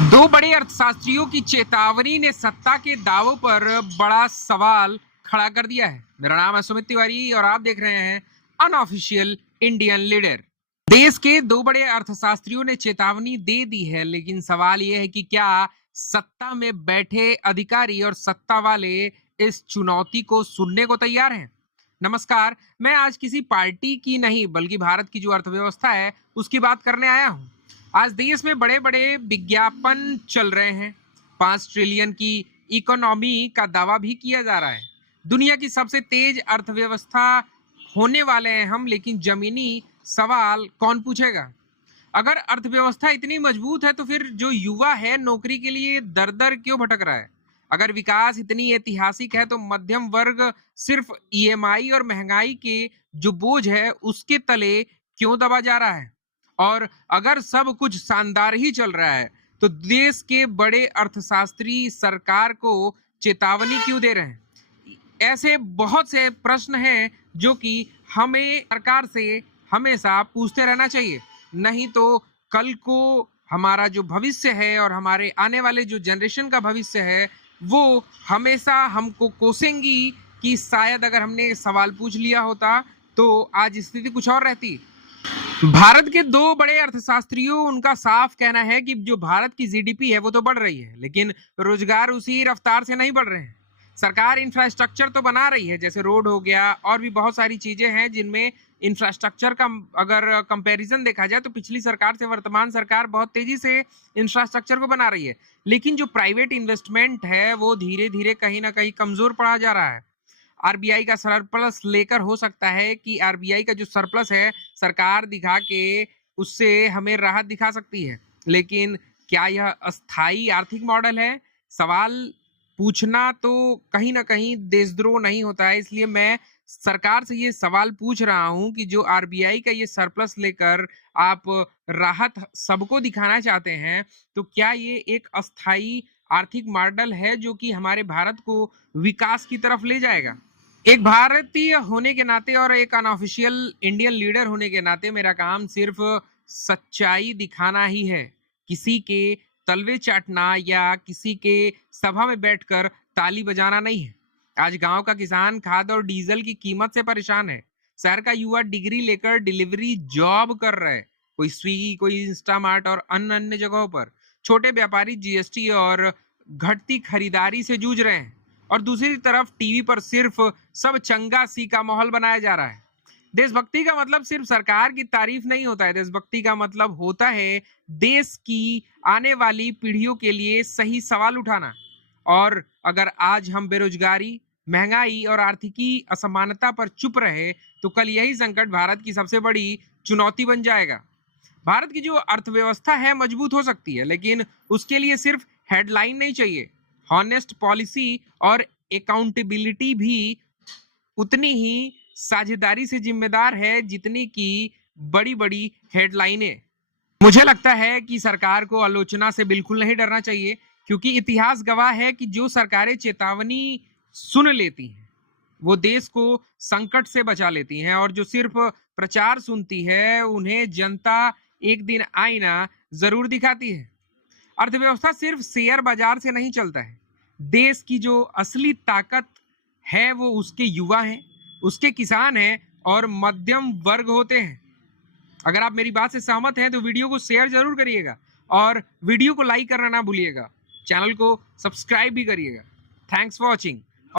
दो बड़े अर्थशास्त्रियों की चेतावनी ने सत्ता के दावों पर बड़ा सवाल खड़ा कर दिया है। मेरा नाम है सुमित तिवारी और आप देख रहे हैं अनऑफिशियल इंडियन लीडर। देश के दो बड़े अर्थशास्त्रियों ने चेतावनी दे दी है, लेकिन सवाल यह है कि क्या सत्ता में बैठे अधिकारी और सत्ता वाले इस चुनौती को सुनने को तैयार हैं? नमस्कार, मैं आज किसी पार्टी की नहीं बल्कि भारत की जो अर्थव्यवस्था है उसकी बात करने आया हूं। आज देश में बड़े बड़े विज्ञापन चल रहे हैं। 5 ट्रिलियन की इकोनॉमी का दावा भी किया जा रहा है। दुनिया की सबसे तेज अर्थव्यवस्था होने वाले हैं हम, लेकिन जमीनी सवाल कौन पूछेगा? अगर अर्थव्यवस्था इतनी मजबूत है तो फिर जो युवा है नौकरी के लिए दर दर क्यों भटक रहा है? अगर विकास इतनी ऐतिहासिक है तो मध्यम वर्ग सिर्फ ईएमआई और महंगाई के जो बोझ है उसके तले क्यों दबा जा रहा है? और अगर सब कुछ शानदार ही चल रहा है तो देश के बड़े अर्थशास्त्री सरकार को चेतावनी क्यों दे रहे हैं? ऐसे बहुत से प्रश्न हैं जो कि हमें सरकार से हमेशा पूछते रहना चाहिए। नहीं तो कल को हमारा जो भविष्य है और हमारे आने वाले जो जनरेशन का भविष्य है वो हमेशा हमको कोसेंगी कि शायद अगर हमने सवाल पूछ लिया होता तो आज स्थिति कुछ और रहती। भारत के दो बड़े अर्थशास्त्रियों उनका साफ कहना है कि जो भारत की जीडीपी है वो तो बढ़ रही है, लेकिन रोजगार उसी रफ्तार से नहीं बढ़ रहे हैं। सरकार इंफ्रास्ट्रक्चर तो बना रही है, जैसे रोड हो गया और भी बहुत सारी चीजें हैं जिनमें इंफ्रास्ट्रक्चर का अगर कंपैरिजन देखा जाए तो पिछली सरकार से वर्तमान सरकार बहुत तेजी से इंफ्रास्ट्रक्चर को बना रही है, लेकिन जो प्राइवेट इन्वेस्टमेंट है वो धीरे धीरे कहीं ना कहीं कमजोर पड़ा जा रहा है। आरबीआई का सरप्लस लेकर हो सकता है कि आरबीआई का जो सरप्लस है सरकार दिखा के उससे हमें राहत दिखा सकती है, लेकिन क्या यह अस्थाई आर्थिक मॉडल है? सवाल पूछना तो कहीं ना कहीं देशद्रोह नहीं होता है। इसलिए मैं सरकार से ये सवाल पूछ रहा हूं कि जो आरबीआई का ये सरप्लस लेकर आप राहत सबको दिखाना चाहते हैं तो क्या ये एक अस्थाई आर्थिक मॉडल है जो कि हमारे भारत को विकास की तरफ ले जाएगा? एक भारतीय होने के नाते और एक अनऑफिशियल इंडियन लीडर होने के नाते मेरा काम सिर्फ सच्चाई दिखाना ही है, किसी के तलवे चाटना या किसी के सभा में बैठकर ताली बजाना नहीं है। आज गांव का किसान खाद और डीजल की कीमत से परेशान है। शहर का युवा डिग्री लेकर डिलीवरी जॉब कर रहा है, कोई स्विगी, कोई इंस्टामार्ट और अन्य अन्य जगहों पर। छोटे व्यापारी जीएसटी और घटती खरीदारी से जूझ रहे हैं और दूसरी तरफ टीवी पर सिर्फ सब चंगा सी का माहौल बनाया जा रहा है। देशभक्ति का मतलब सिर्फ सरकार की तारीफ नहीं होता है। देशभक्ति का मतलब होता है देश की आने वाली पीढ़ियों के लिए सही सवाल उठाना। और अगर आज हम बेरोजगारी, महंगाई और आर्थिकी असमानता पर चुप रहे तो कल यही संकट भारत की सबसे बड़ी चुनौती बन जाएगा। भारत की जो अर्थव्यवस्था है मजबूत हो सकती है, लेकिन उसके लिए सिर्फ हेडलाइन नहीं चाहिए। हॉनेस्ट पॉलिसी और अकाउंटेबिलिटी भी उतनी ही साझेदारी से जिम्मेदार है जितनी की बड़ी बड़ी हेडलाइनें। मुझे लगता है कि सरकार को आलोचना से बिल्कुल नहीं डरना चाहिए, क्योंकि इतिहास गवाह है कि जो सरकारें चेतावनी सुन लेती हैं वो देश को संकट से बचा लेती हैं, और जो सिर्फ प्रचार सुनती है उन्हें जनता एक दिन आईना जरूर दिखाती है। अर्थव्यवस्था सिर्फ शेयर बाजार से नहीं चलता है। देश की जो असली ताकत है वो उसके युवा हैं, उसके किसान हैं और मध्यम वर्ग होते हैं। अगर आप मेरी बात से सहमत हैं तो वीडियो को शेयर जरूर करिएगा और वीडियो को लाइक करना ना भूलिएगा। चैनल को सब्सक्राइब भी करिएगा। Thanks for watching.